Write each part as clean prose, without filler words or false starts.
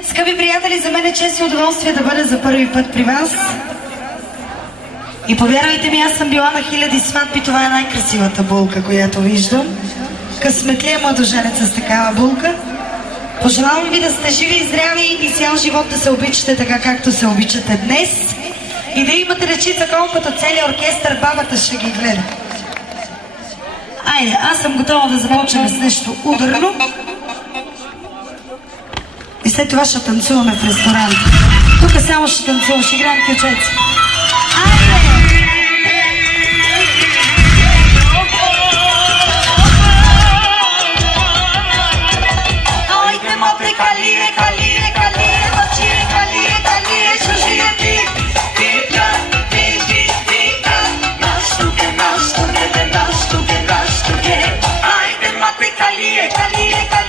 Скъпи приятели, за мен е чест и удоволствие да бъда за първи път при вас. И повярвайте ми, аз съм била на хиляди сватби, това е най-красивата булка, която виждам. Късметлия младоженец с такава булка. Пожелавам ви да сте живи и здрави и цял живот да се обичате така, както се обичате днес. И да имате речица колкото целият оркестър, бабата ще ги гледа. Айде, аз съм готова да започнем с нещо ударно. И след това ще танцуваме в ресторант. Тук само ще танцувам, ще играем ключеци. Айде! Айде, моте, калие, калие, калие, мочие, калие, калие, шушие ти. Пика, пики, пика, наштуке, наштуке, наштуке, наштуке. Айде, моте, калие, калие, калие.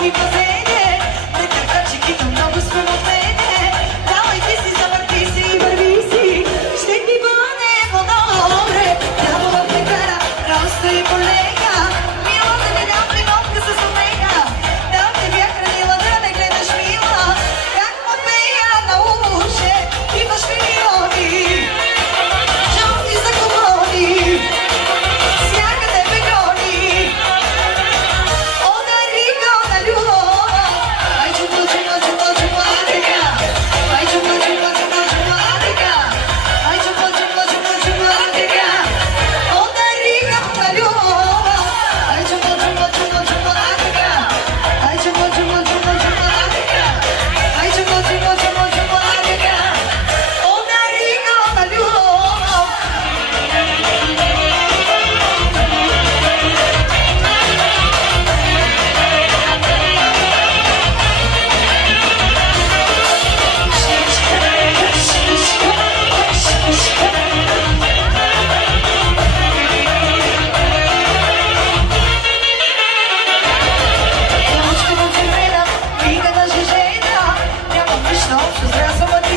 Mi posede, de carta chiquito, no busco no pede, dai ще трябва да